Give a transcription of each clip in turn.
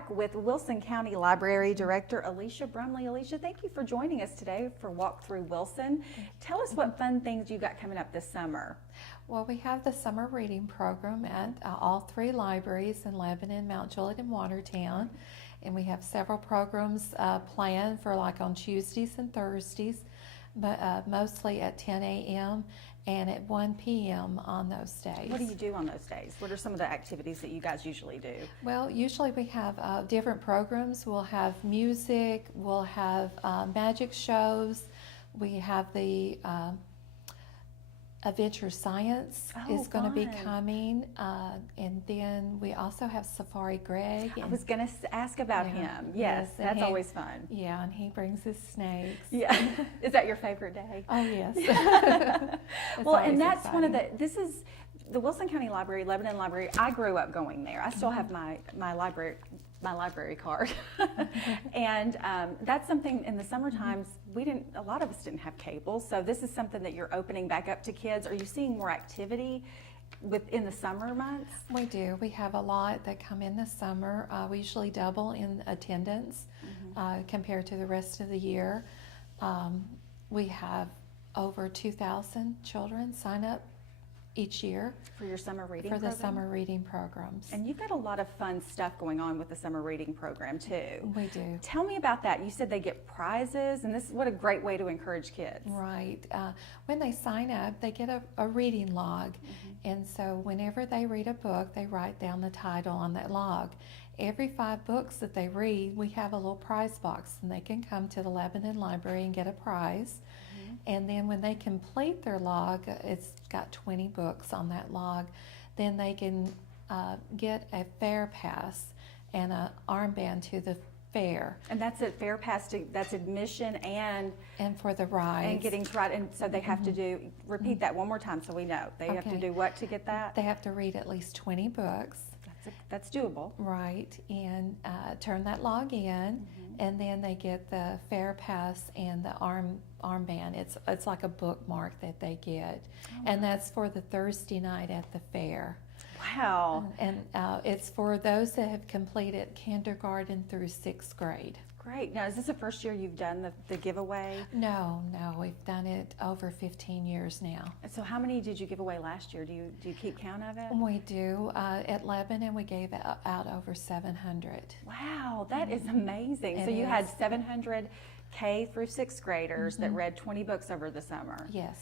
back with Wilson County Library Director Alesia Brumley. Alesia, thank you for joining us today for Walk Through Wilson. Tell us what fun things you got coming up this summer. Well, we have the summer reading program at all three libraries in Lebanon, Mount Juliet, and Watertown. And we have several programs planned for like on Tuesdays and Thursdays, but mostly at 10 a.m. and at 1 p.m. on those days. What do you do on those days? What are some of the activities that you guys usually do? Well, usually we have different programs. We'll have music, we'll have magic shows, we have the Adventure Science is going to be coming, and then we also have Safari Greg. I was going to ask about him. Yes, that's always fun. Yeah, and he brings his snakes. Yeah, is that your favorite day? Oh yes. Well, and that's exciting. This is the Wilson County Library, Lebanon Library. I grew up going there. I still have my library card, and that's something in the summer times a lot of us didn't have cable, so this is something that you're opening back up to kids. Are you seeing more activity within the summer months? We do. We have a lot that come in the summer. We usually double in attendance compared to the rest of the year. We have over 2,000 children sign up each year for your summer reading the summer reading programs. And you've got a lot of fun stuff going on with the summer reading program too. We do. Tell me about that. You said they get prizes, and what a great way to encourage kids. Right. When they sign up, they get a reading log, and so whenever they read a book, they write down the title on that log. Every 5 books that they read, we have a little prize box, and they can come to the Lebanon Library and get a prize. And then when they complete their log, it's got 20 books on that log, then they can get a fair pass and an armband to the fair. And that's a fair pass that's admission and for the ride. And getting to ride. And so they have to repeat that one more time so we know. They have to do what to get that? They have to read at least 20 books. That's doable. Right, and turn that log in, and then they get the fair pass and the armband. It's like a bookmark that they get, and that's for the Thursday night at the fair. Wow. And it's for those that have completed kindergarten through 6th grade. Great. Now, is this the first year you've done the giveaway? No, we've done it over 15 years now. So how many did you give away last year? Do you keep count of it? We do. At Lebanon, we gave out over 700. Wow, that is amazing. So you had 700 K through 6th graders that read 20 books over the summer. Yes.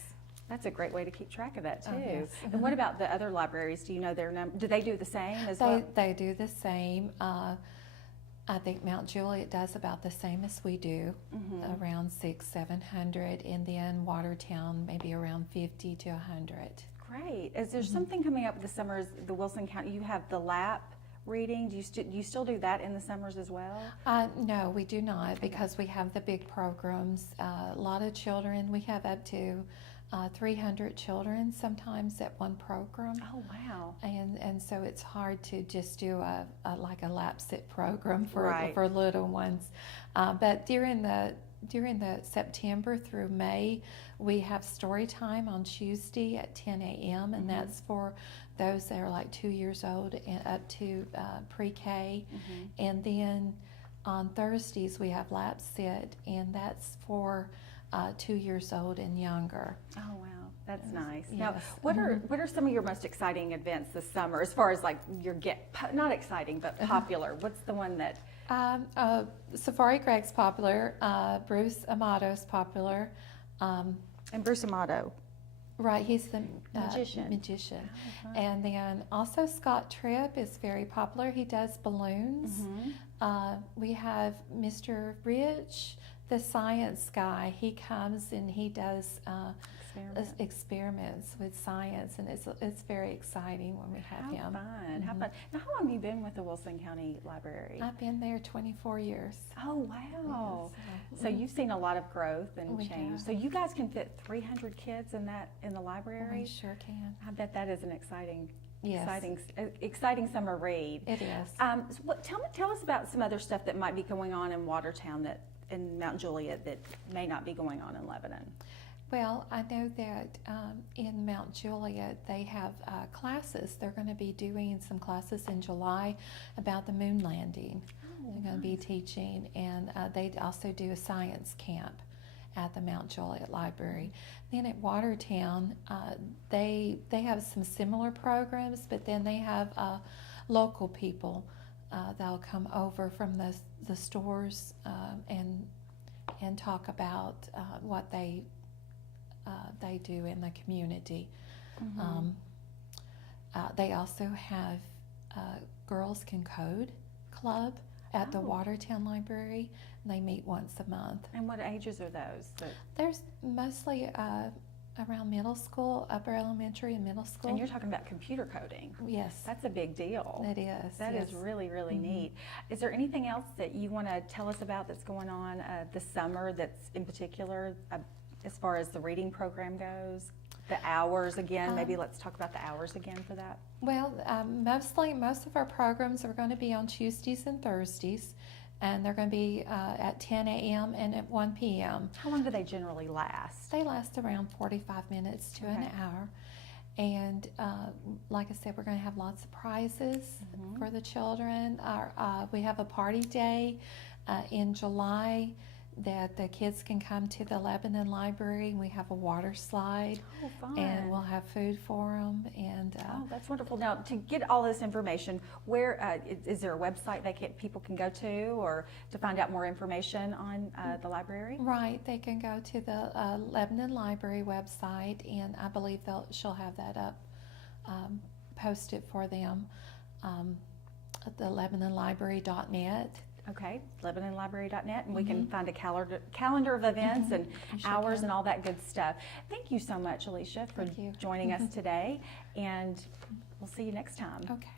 That's a great way to keep track of that too. Oh, yes. And what about the other libraries? Do you know their number? Do they do the same as well? They do the same. I think Mount Juliet does about the same as we do, around 600-700, and then Watertown maybe around 50 to 100. Great. Is there something coming up this summer? The Wilson County, you have the LAP reading. Do you still do that in the summers as well? No, we do not, because we have the big programs. A lot of children. We have up to 300 children sometimes at one program. Oh wow! And so it's hard to just do like a lap sit program for little ones. But during the September through May, we have story time on Tuesday at 10 a.m. and that's for those that are like 2 years old and up to pre-K. And then on Thursdays we have lap sit, and that's for 2 years old and younger. Oh wow, that's nice. Yes. Now, what are some of your most exciting events this summer, as far as like not exciting but popular? What's the one that? Safari Greg's popular. Bruce Amato's popular. And Bruce Amato. Right, he's the magician. Oh, and then also Scott Tripp is very popular. He does balloons. We have Mr. Rich, the science guy. He comes and he does experiments with science, and it's very exciting when we have him. Fun. How fun. Now, how long have you been with the Wilson County Library? I've been there 24 years. Oh, wow. Yes. So you've seen a lot of growth and change. have. So you guys can fit 300 kids in the library? We sure can. I bet that is an exciting Yes. exciting summer read. It is. So tell us about some other stuff that might be going on in Watertown in Mount Juliet that may not be going on in Lebanon. Well, I know that in Mount Juliet they have classes. They're going to be doing some classes in July about the moon landing. They're going to be teaching, and they also do a science camp at the Mount Juliet Library. Then at Watertown, they have some similar programs, but then they have local people that'll come over from the stores and talk about what they do in the community. Mm-hmm. They also have Girls Can Code Club at the Watertown Library. They meet once a month. And what ages are those? There's mostly around middle school, upper elementary and middle school. And you're talking about computer coding. Yes. That's a big deal. It is. That is really, really neat. Is there anything else that you want to tell us about that's going on this summer that's in particular as far as the reading program goes? The hours again, maybe let's talk about the hours again for that. Well, most of our programs are going to be on Tuesdays and Thursdays, and they're going to be at 10 a.m. and at 1 p.m. How long do they generally last? They last around 45 minutes to an hour. And like I said, we're going to have lots of prizes for the children. We have a party day in July that the kids can come to the Lebanon Library. We have a water slide. Oh, fun. And we'll have food for them. And oh, that's wonderful. Now, to get all this information, where is there a website people can go to, or to find out more information on the library? Right, they can go to the Lebanon Library website, and I believe she'll have that up, posted for them at the LebanonLibrary.net. Okay, LebanonLibrary.net, and we can find a calendar of events and hours and all that good stuff. Thank you so much, Alesia, for joining us today, and we'll see you next time. Okay.